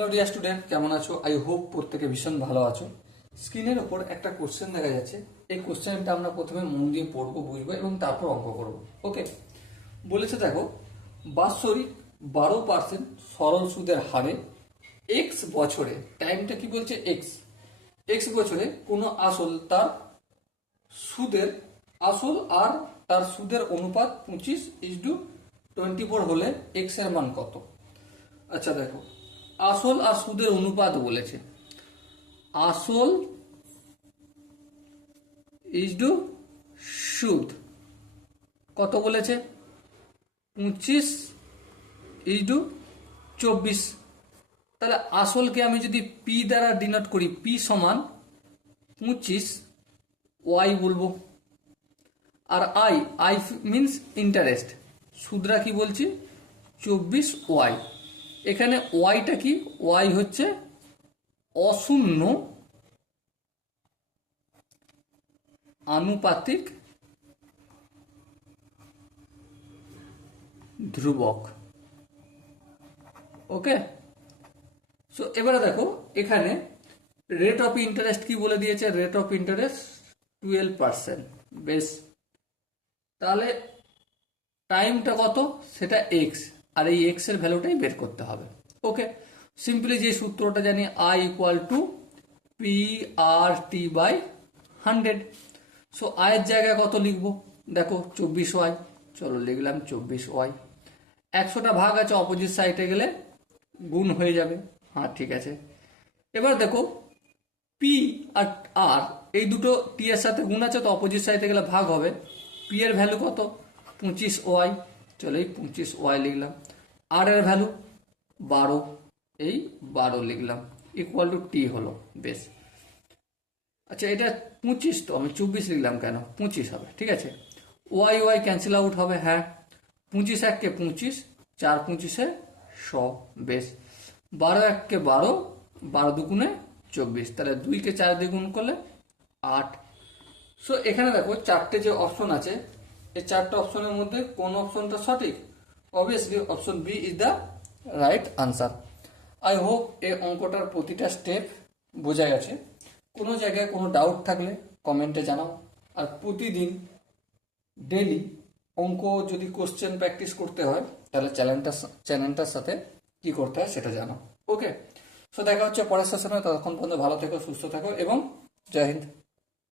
Hello dear student, কেমন আছো? I hope প্রত্যেকে ভীষণ ভালো আছো। স্ক্রিনের ওপর একটা কোশ্চেন দেখা যাচ্ছে। এই কোশ্চেনটা আমরা প্রথমে মন দিয়ে পড়বো, বুঝবো এবং তারপর অঙ্ক করবো। ওকে, বলেছে দেখো, বাৎসরিক 12% সরল সুদের হারে এক্স বছরে, টাইমটা কি বলছে? এক্স বছরে কোনো আসল তার সুদের আসল আর তার সুদের অনুপাত 25:24 হলে এক্স এর মান কত? আচ্ছা দেখো, আসল আর সুদের অনুপাত বলেছে। আসল ইজ টু সুদ কত বলেছে? 25:24। তাহলে আসলকে আমি যদি পি দ্বারা ডিনোট করি, পি সমান 25 ওয়াই বলবো। আর আই আই মিনস ইন্টারেস্ট, সুদরা কি বলছি? 24 ওয়াই। এখানে ওয়াইটা কি? ওয়াই হচ্ছে অশূন্য আনুপাতিক ধ্রুবক। ওকে, সো এবারে দেখো, এখানে রেট অফ ইন্টারেস্ট কি বলে দিয়েছে? Rate of interest 12%। বেশ, তাহলে টাইমটা কত? সেটা এক্স, আর এই এক্স এর ভ্যালুটাই বের করতে হবে। ওকে, সিম্পলি যে সূত্রটা জানি, I equal to P R T by 100। So আয়ের জায়গায় কত লিখবো? দেখো 24 ওয়াই, চলো লিখলাম 24 ওয়াই। 100টা ভাগ আছে, অপোজিট সাইডে গেলে গুণ হয়ে যাবে। হ্যাঁ ঠিক আছে। এবার দেখো, পি আর আর এই দুটো টি এর সাথে গুণ আছে, তো অপোজিট সাইডে গেলে ভাগ হবে। পি এর ভ্যালু কত? 25 ওয়াই, চলো এই 25 ওয়াই লিখলাম। আর এর ভ্যালু 12, এই 12 লিখলাম, ইকুয়াল টু টি হলো। বেশ, আচ্ছা এটা 25, তো আমি 24 লিখলাম কেন? 25 হবে, ঠিক আছে। ওয়াই ওয়াই ক্যান্সেল আউট হবে, হ্যাঁ। 25 এককে 25, 4 25-এ 100। বেশ, 12 এককে 12, 12 দুগুণে 24, তাহলে 2-কে 4 দিয়ে গুণ করলে 8। সো এখানে দেখো চারটে যে অপশন আছে, এই চারটে অপশনের মধ্যে কোন অপশনটা সঠিক? Obviously option B is the right answer. I hope এই অঙ্কটার প্রতিটা স্টেপ বোঝা গেছে। কোনো জায়গায় কোনো ডাউট থাকলে কমেন্টে জানাও। আর প্রতিদিন ডেলি অঙ্ক যদি কোশ্চেন প্র্যাকটিস করতে হয়, তাহলে চ্যানেলটার সাথে কি করতে হয় সেটা জানাও। ওকে, সো দেখা হচ্ছে পরের সেশনে। ততক্ষণ পর্যন্ত ভালো থেকো, সুস্থ থাকো এবং জয় হিন্দ।